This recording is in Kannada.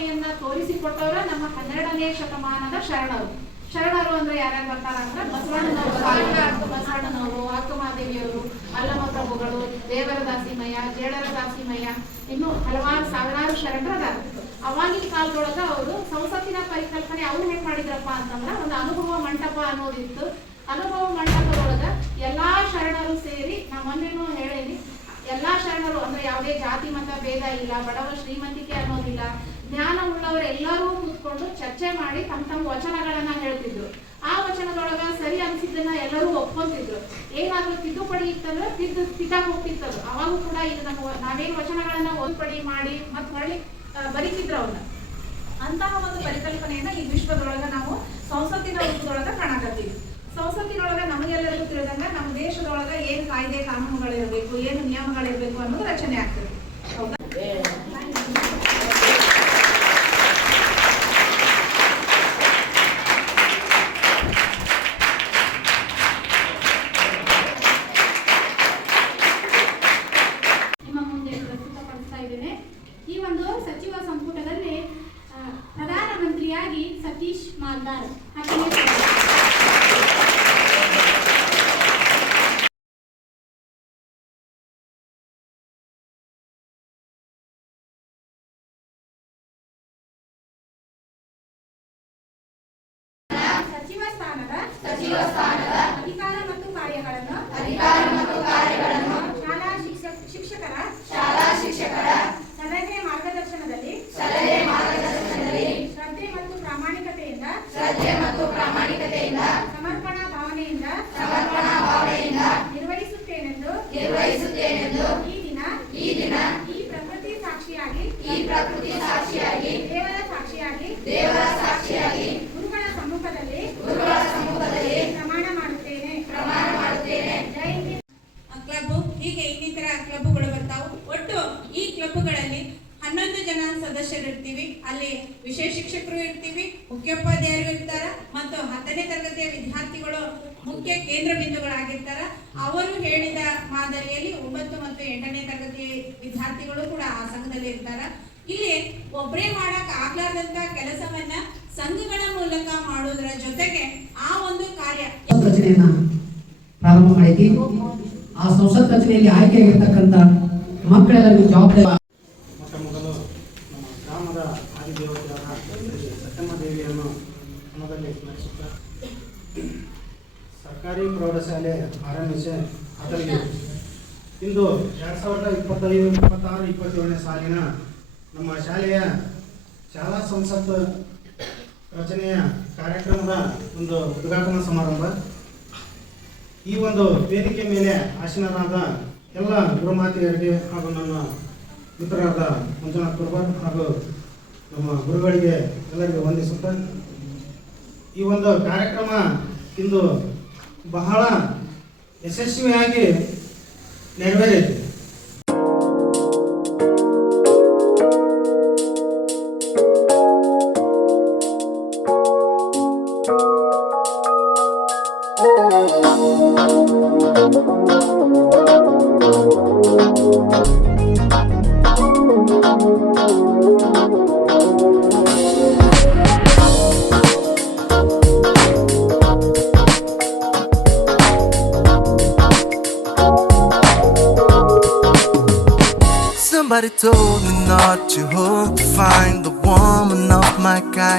ಪರಿಕಲ್ಪನೆಯನ್ನ ತೋರಿಸಿಕೊಟ್ಟವರ ನಮ್ಮ 12ನೇ ಶತಮಾನದ ಶರಣರು. ಶರಣರು ಅಂದ್ರೆ ಯಾರ್ಯಾರು ಬರ್ತಾರ ಅಂದ್ರೆ ಬಸವಣ್ಣನವರು, ಅಕ್ಕಮಹಾದೇವಿಯವರು, ಅಲ್ಲಮ ಪ್ರಭುಗಳು, ದೇವರ ದಾಸಿಮಯ್ಯ, ಜೇಡರ ದಾಸಿಮಯ್ಯ, ಇನ್ನು ಹಲವಾರು ಸಾವಿರಾರು ಶರಣರು ಅದಾರ. ಅವಾಗಿನ ಕಾಲದೊಳಗ ಅವರು ಸಂಸತ್ತಿನ ಪರಿಕಲ್ಪನೆ ಅವ್ರು ಹೆಂಗ್ ಮಾಡಿದ್ರಪ್ಪ ಅಂತಂದ್ರ ಒಂದು ಅನುಭವ ಮಂಟಪ ಅನ್ನೋದಿತ್ತು. ಅನುಭವ ಮಂಟಪದೊಳಗ ಎಲ್ಲಾ ಶರಣರು ಸೇರಿ, ನಾ ಮೊನ್ನೆನೂ ಹೇಳೇನಿ, ಎಲ್ಲಾ ಶರಣರು ಅಂದ್ರೆ ಯಾವುದೇ ಜಾತಿ ಮತ ಭೇದ ಇಲ್ಲ, ಬಡವ ಶ್ರೀಮಂತಿಕೆ ಅನ್ನೋದಿಲ್ಲ, ಜ್ಞಾನ ಉಳ್ಳವರು ಎಲ್ಲರೂ ಕೂತ್ಕೊಂಡು ಚರ್ಚೆ ಮಾಡಿ ತಮ್ಮ ವಚನಗಳನ್ನ ಹೇಳ್ತಿದ್ರು. ಆ ವಚನದೊಳಗ ಸರಿ ಅನ್ಸಿದ್ದನ್ನ ಎಲ್ಲರೂ ಒಪ್ಕೊಂತಿದ್ರು. ಏನಾದ್ರೂ ತಿದ್ದುಪಡಿ ಇತ್ತಂದ್ರೆ ತಿದ್ದಾಕ್ ಹೋಗ್ತಿತ್ತದು. ಅವಾಗೂ ಕೂಡ ಇದು ನಾವೇನ್ ವಚನಗಳನ್ನ ಒದ್ಪಡಿ ಮಾಡಿ ಮತ್ ಹೊಳ್ಳಿ ಬರೀತಿದ್ರು ಅವನ್ನ. ಅಂತಹ ಒಂದು ಪರಿಕಲ್ಪನೆಯನ್ನ ಈ ವಿಶ್ವದೊಳಗ ನಾವು ಸಂಸತ್ತಿನ ರೂಪದೊಳಗ ಕಾಣಕತ್ತೀವಿ. ಸಂಸತ್ತಿನೊಳಗ ನಮಗೆಲ್ಲರಿಗೂ ತಿಳಿದಂಗ ನಮ್ಮ ದೇಶದೊಳಗ ಏನ್ ಕಾಯ್ದೆ ಕಾನೂನುಗಳಿರ್ಬೇಕು, ಏನು ನಿಯಮಗಳಿರ್ಬೇಕು ಅನ್ನೋದು ರಚನೆ ಆಗ್ತದೆ. ಹೌದಾ? ನಿಮ್ಮ ಮುಂದೆ ಪ್ರಸ್ತುತಪಡಿಸ್ತಾ ಇದ್ದೇನೆ. ಈ ಒಂದು ಸಚಿವ ಸಂಪುಟದಲ್ಲಿ ಪ್ರಧಾನಮಂತ್ರಿಯಾಗಿ ಸತೀಶ್ ಮಾಲ್ದಾರ್ ಸಚಿವ ಸ್ಥಾನದ ಅಧಿಕಾರ ಮತ್ತು ಕಾರ್ಯಗಳನ್ನು ಶಾಲಾ ಶಿಕ್ಷಕರ ಸಲಹೆ ಮಾರ್ಗದರ್ಶನದಲ್ಲಿ ಶ್ರದ್ಧೆ ಮತ್ತು ಪ್ರಾಮಾಣಿಕತೆಯಿಂದ ಸಮರ್ಪಣಾ ಭಾವನೆಯಿಂದ ನಿರ್ವಹಿಸುತ್ತೇನೆಂದು ಈ ದಿನ ಈ ಪ್ರಕೃತಿ ಸಾಕ್ಷಿಯಾಗಿ ದೇವರ ಸಾಕ್ಷಿಯಾಗಿ ಗುರುಗಳ ಸಮ್ಮುಖದಲ್ಲಿ ಪ್ರಮಾಣ ಮಾಡುತ್ತೇನೆ. ಜೈ ಹಿಂದ್. ಕ್ಲಬ್ ಹೀಗೆ ಇನ್ನಿತರ ಕ್ಲಬ್ಗಳು ಬರ್ತಾವು. ಒಟ್ಟು ಈ ಕ್ಲಬ್ಗಳಲ್ಲಿ 11 ಜನ ಸದಸ್ಯರು ಇರ್ತೀವಿ. ಅಲ್ಲಿ ವಿಶೇಷ ಶಿಕ್ಷಕರು ಇರ್ತೀವಿ, ಮುಖ್ಯೋಪಾಧ್ಯಾಯರು ಇರ್ತಾರ ಮತ್ತು 10ನೇ ತರಗತಿಯ ವಿದ್ಯಾರ್ಥಿಗಳು ಮುಖ್ಯ ಕೇಂದ್ರ ಬಿಂದುಗಳಾಗಿರ್ತಾರ. ಅವರು ಹೇಳಿದ ಮಾದರಿಯಲ್ಲಿ 9 ಮತ್ತು 8ನೇ ತರಗತಿ ವಿದ್ಯಾರ್ಥಿಗಳು ಕೂಡ ಆ ಸಂಘದಲ್ಲಿ ಇರ್ತಾರ. ಇಲ್ಲಿ ಒಬ್ಬರೇ ಮಾಡಕ್ ಆಗ್ಲಾರ್ದಂತ ಕೆಲಸವನ್ನ ಸಂಘಗಳ ಮೂಲಕ ಮಾಡೋದ್ರ ಜೊತೆಗೆ ಆ ಒಂದು ಕಾರ್ಯ ರಚನೆಯನ್ನ ಪ್ರಾರಂಭ ಮಾಡಿದ್ವಿ. ಆ ಸಂಸತ್ ರಚನೆಯಲ್ಲಿ ಆಯ್ಕೆಯಾಗಿರ್ತಕ್ಕಂಥ ಮಕ್ಕಳೆಲ್ಲರಿಗೂ ಜವಾಬ್ದಾರಿ. ಮೊಟ್ಟ ಮೊದಲು ನಮ್ಮ ಗ್ರಾಮದ ಆದಿದೇವತೆಯಾದ ಸತ್ಯಮ್ಮ ದೇವಿಯನ್ನು ಮನದಲ್ಲಿ ಸ್ಮರಿಸುತ್ತಾ ಸರ್ಕಾರಿ ಪ್ರೌಢಶಾಲೆ ಆರಂಭಿಸಿ ಅದರಲ್ಲಿ ಇಂದು 2025-26-27ನೇ ಸಾಲಿನ ನಮ್ಮ ಶಾಲೆಯ ಶಾಲಾ ಸಂಸತ್ ರಚನೆಯ ಕಾರ್ಯಕ್ರಮದ ಒಂದು ಉದ್ಘಾಟನಾ ಸಮಾರಂಭ. ಈ ಒಂದು ವೇದಿಕೆ ಮೇಲೆ ಆಸೀನರಾದ ಎಲ್ಲ ಗುರುಮಾತೆಯರಿಗೆ ಹಾಗೂ ನನ್ನ ಮಿತ್ರರಾದ ಮಂಜುನಾಥ್ ಕುರ್ಬಾರ್ ಹಾಗೂ ನಮ್ಮ ಗುರುಗಳಿಗೆ ಎಲ್ಲರಿಗೂ ವಂದಿಸುತ್ತಾ ಈ ಒಂದು ಕಾರ್ಯಕ್ರಮ ಇಂದು ಬಹಳ ಯಶಸ್ವಿಯಾಗಿ ನೆರವೇರಿದೆ. Somebody told me not to hope to find the woman of my kind.